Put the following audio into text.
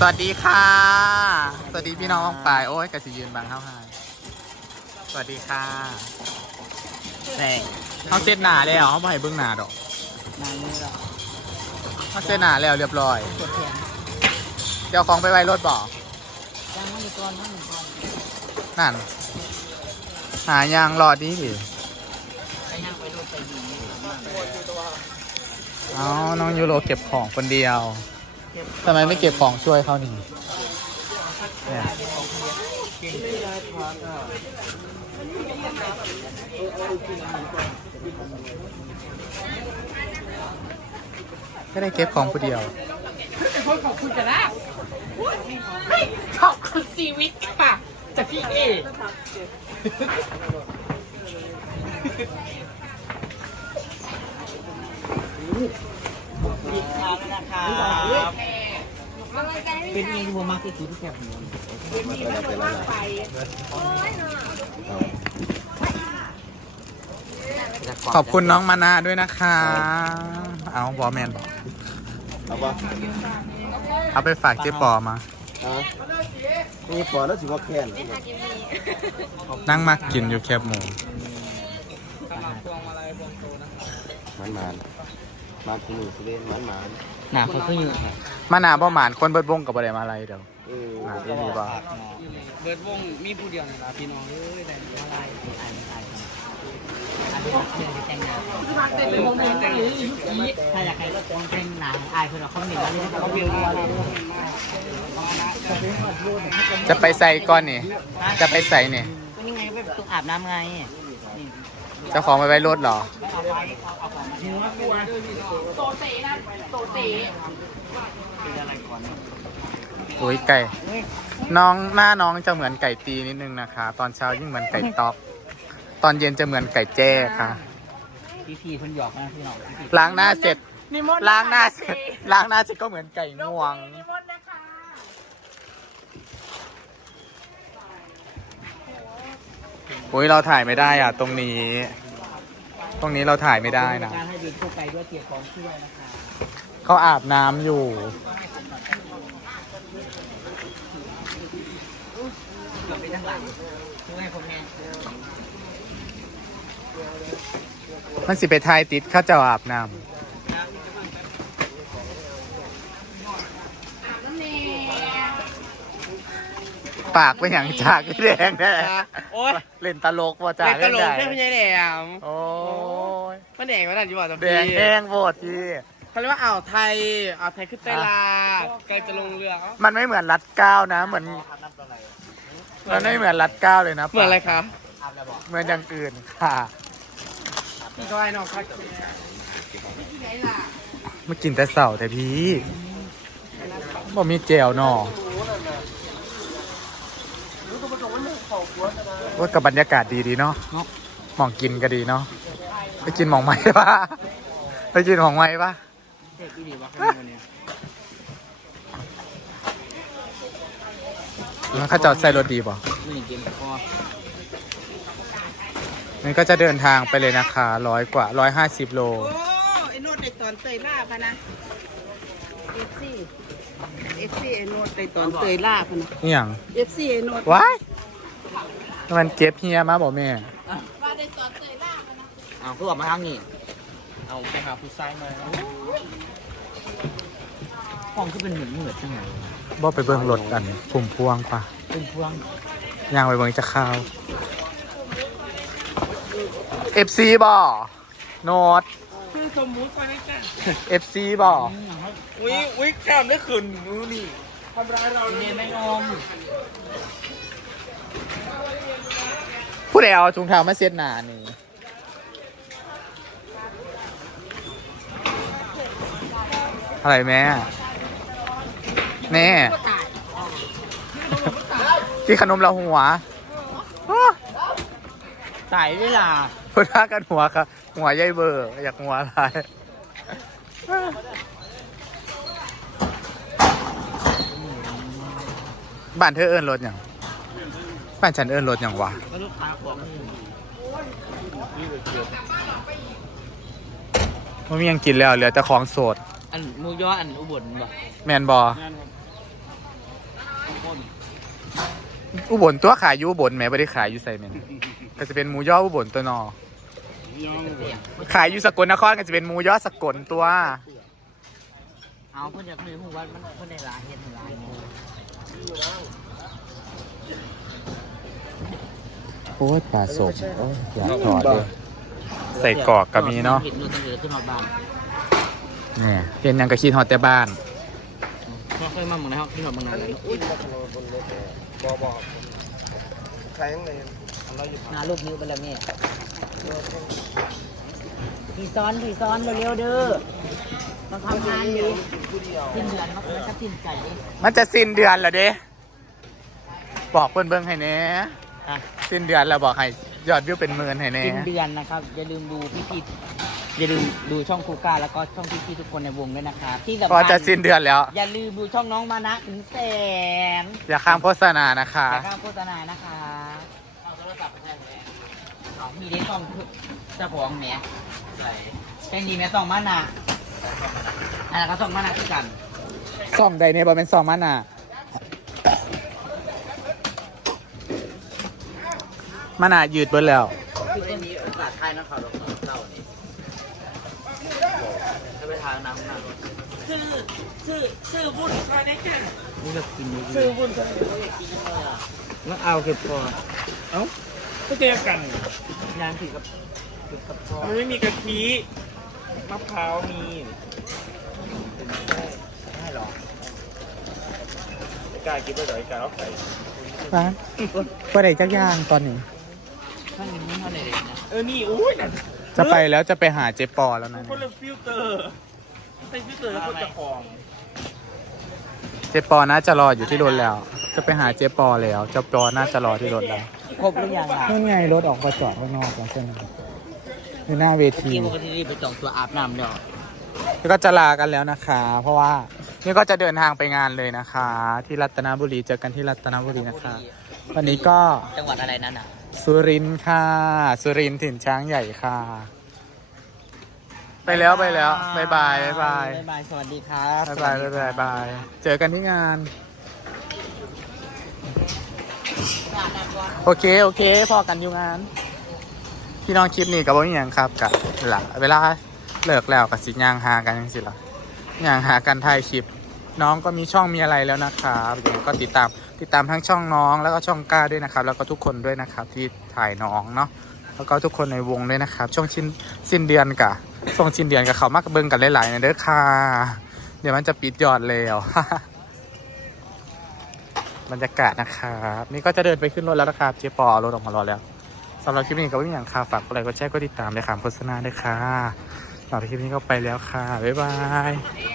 สวัสดีค่ะ สวัสดีพี่น้องปายโอ้ยกระสิยืนบางเท่าหายสวัสดีค่ะแน่เขาเซตหนาแล้วเขาไม่ให้เบื้องหนาดอกนานนี้หรอเขาเซตหนาแล้วเรียบร้อยกดแทนเดี๋ยวของไปไว้รถบ่จ้างมันอยู่ก่อนมันหนึ่งพันนั่น หายางรอดีดิไปนั่งไปดูไปยิงอ๋อน้องยูโรเก็บของคนเดียว ทำไมไม่เก็บของช่วยเขานี่เนี่ยก็ได้เก็บของคนเดียวขอบคุณกันนะขอบคุณชีวิตค่ะจากพี่เอ ดีครับนะครับเป็นเองที่ผมมาที่สุดที่แคบหมูขอบคุณน้องมานะด้วยนะคะ เอาบอแมนบอกเอาปะเอาไปฝากเจ๊ปอมาเอานี่ปอแล้วสิว่าแค้นนั่งมากินอยู่แคบหมูมันมัน มาคุยสิเล่นมันมันหนาเขาขึ้นอยู่ครับมานาบ่หมานคนเบิดวงกับบ่ได้มาอะไรเดี๋ยวเออหนาที่ดีบ่เบิร์ดวงมีผู้เดียวในร้านพี่น้องเอ้ยแต่อะไรอันอันอันนี้เพื่อนที่แต่งงานเป็นวงแต่งหรือถ้าอยากให้วงแต่งหนาอายเพื่อนเขาหนีแล้วนี่เขาเบียวดีอะไรจะไปใส่ก้อนนี่ จะไปใส่นี่ก็นี่ไงแบบตุกอาบน้ำไง เจ้าของไปไว้รถเหรอเอาไว้เอาของมาทิ้งแล้วกลัวโตเตะนะโตเตะเป็นอะไรก่อนโอ้ยไก่ น้องหน้าน้องจะเหมือนไก่ตีนิดนึงนะคะ ตอนเช้ายิ่งเหมือนไก่ตอก ตอนเย็นจะเหมือนไก่แจ้ค่ะ พี่พีเพิ่นหยอกมากพี่น้องล้างหน้าเสร็จล้างหน้าเสร็จล้างหน้าเสร็จก็เหมือนไก่งวงโอุ้ยเราถ่ายไม่ได้อะ ตรงนี้ ตรงนี้เราถ่ายไม่ได้นะการให้ดีคู่ไปด้วยเกียรติของช่วยนะคะเขาอาบน้ำอยู่ เราไปทั้งหลังช่วยผมแม่มันสิไปทายติดเข้าเจ้าอาบน้ำ ปากเป็นอย่างจากแดงแน่โอ๊ยเล่นตลกว่าจากเป็นตลกเล่แค่นไม่ใหญ่ใช่แหลมโอ้ยมันแดงมันอาจจะบอกจะแดงแห้งโบดพี่เขาเรียกว่าอ่าวไทยอ่าวไทยคือเตลาใกล้จะลงเรือเอ้ามันไม่เหมือนรัดเก้านะเหมือนมันไม่เหมือนรัดเก้าเลยนะเหมือนอะไรคะเหมือนอย่างอื่นค่ะพี่ก้อยน้องคักมากินแต่เสาแต่พี่บ่มีเจลหนอ ว่ากับบรรยากาศดีดีเนาะหมองกินก็ดีเนาะไปกินหมองไม้ปะไปกินหมองไม้ปะเด็กอีหลีวะข้างบนเนี่ยแล้วเขาจอดใส่รถดีป่ะนี่เกมคอนี่ก็จะเดินทางไปเลยนะคะร้อยกว่าร้อยห้าสิบโล โอ้ไอ้โนดในตอนเตยล่าพะนะเอฟซีเอฟซีไอ้โนดในตอนเตยล่าพะนะนี่อย่างเอฟซีไอ้โนดว้าย มันเก็บเฮียมาบอกแม่ ว่าในตอนเตยล่าพะนะเอาเพื่อออกมาทางนี้ เอาไปหาผู้ชายมาห้องก็เป็นเหมือนเหมือนจังไงบ่ไปเบิ่งรถกันพุ่มพวงป่ะเป็นพวงย่างไปเบิ่งจะข้าว FC บ่โนดคือสมมุติไปไหมจ้ะ FC บ่อุ้ยอุ้ยแก้มได้ขืนมือนี่ทำร้ายเราเรียนไม่นม ผู้ใดเอาถุงเท้ามาเช็ดหน้านี่อะไรแม่แม่ที่ขนมเราหัวใส่เวลาเพื่อท่ากันหัวครับ หัวใหญ่เบอร์อยากหัวอะไรบ้านเธอเอิ้นรถอย่าง บ้านฉันเอิ้นรถอย่างวะก็ลูกค้าของมันมียังกินแล้วเหลือแต่ของโสด อันหมูยออันอุบลบ่แมนบองานผมอุบลตัวขายอยู่อุบลแหม่ไม่ได้ขายอยู่ใส่เมนก็จะเป็นหมูย่ออุบลตัวนอ ขายอยู่สกลนครก็จะเป็นหมูย่อสกลตัว เอาเพื่อนอยากรู้ว่ามันเพื่อนในร้านเฮ็ดในร้านนี้ โอ้ยปลาสมโอ้ยอยากทอดเลยใส่กรอกก็มีเนาะเห็นนู่นตั้งแต่ขึ้นมาบ้านเนี่ยเห็นยังก็คิดฮอดแต่บ้านเราเคยมาเมืองไหนครับที่หนดเมืองไหนเลยอุ้ยใครยังไงนาลูกนิ้วไปแล้วแม่พี่ซ้อนพี่ซ้อนเร็วๆเด้อต้องทำงานดีสิ้นเดือนมันก็สิ้นใจดิมันจะสิ้นเดือนแล้วเด้บอกเพื่อนเบิ้งให้แหน่ อะสิ้นเดือนแล้วบอกให้ยอดวิวเป็นหมื่นให้แหน่สิ้นเดือนนะครับอย่าลืมดูพี่พี่อย่าลืมดูช่องคูก้าแล้วก็ช่องพี่พี่ๆทุกคนในวงด้วยนะครับที่สำพอคัญจะสิ้นเดือนแล้ว อย่าลืมดูช่องน้องมานะถึงแสนอย่าข้ามโฆษณานะคะแต่ข้ามโฆษณานะคะเอาโทรศัพท์ไปใช่ไหมเอามีเด็กต้องเจ้าของแหมใส่แจ้งดีแม่ต้องมานะอันนั้นก็ต้องมานะคือกัน ซ่องใดเนี่ยบอเป็นซ่องมันอะ มันอะยืดเบิดแล้วคือจะมีโอกาสทายนะครับเราเจ้านี่จะไปทางน้ำหน้ำชื่อชื่อชื่อบุญชาเน็กนี่แบบกินชื่อบุญชาเน็กแล้วเอาเก็บพอเอ้าก็เจอกันยางถือกับถือกับพอมันไม่มีกะทิมะพร้าวมีไม่หรอกกายกินไปหน่อยกายเอาไข่ร้านก็ได้จักอย่างตอนนี้านนี้เท่าไหร่เลยนะเออ นี่อุ้ยนั่นจะไปแล้วจะไปหาเจปอแล้วนะ คนละฟิลเตอร์ใส่ฟิลเตอร์แล้วคนจะของเจปอน่าจะรออยู่ที่รถแล้ว จะไปหาเจปอแล้วเจปอน่าจะรอที่รถแล้วครบหรือยังอะนั่นไงรถออกมาจอดข้างนอกแล้วใช่ไหมอยู่หน้าเวทีที่ปกติรีบไปจองตัวอาบน้ำเดี๋ยวแล้วก็จะลากันแล้วนะคะ เพราะว่านี่ก็จะเดินทางไปงานเลยนะคะ ที่รัตนบุรีเจอกันที่รัตนบุรีนะคะ วันนี้ก็จังหวัดอะไรนั่นอะ สุรินทร์ค่ะ สุรินทร์ถิ่นช้างใหญ่ค่ะ ไปแล้วไปแล้วบายบายบายบายบายบาย สวัสดีครับบายบายบายบายบาย เจอกันที่งาน โอเค โอเค พอกันอยู่งาน พี่น้องคลิปนี้กับว่าอย่างครับกับละเวลาเลิกแล้วกับสิย่างหากันยังสิละย่างหากันถ่ายคลิป น้องก็มีช่องมีอะไรแล้วนะครับยังไงก็ติดตามติดตามทั้งช่องน้องแล้วก็ช่องก้าด้วยนะครับ แล้วก็ทุกคนด้วยนะครับที่ถ่ายน้องเนาะแล้วก็ทุกคนในวงด้วยนะครับ ช่วงชิ้นสิ้นเดือนกะช่วงสิ้นเดือนกับเขามากเบิงกันหลายๆนะเด้อค่ะ เดี๋ยวมันจะปิดยอดแล้วบรรยากาศนะครับนี่ก็จะเดินไปขึ้นรถแล้วนะครับเจ๊ปอรถออกมารอแล้วสำหรับคลิปนี้ก็ไม่มีอย่างค่ะฝากกดไลค์กดแชร์กดติดตามเลยค่ะโฆษณาด้วยค่ะสำหรับคลิปนี้ก็ไปแล้วค่ะบ๊ายบาย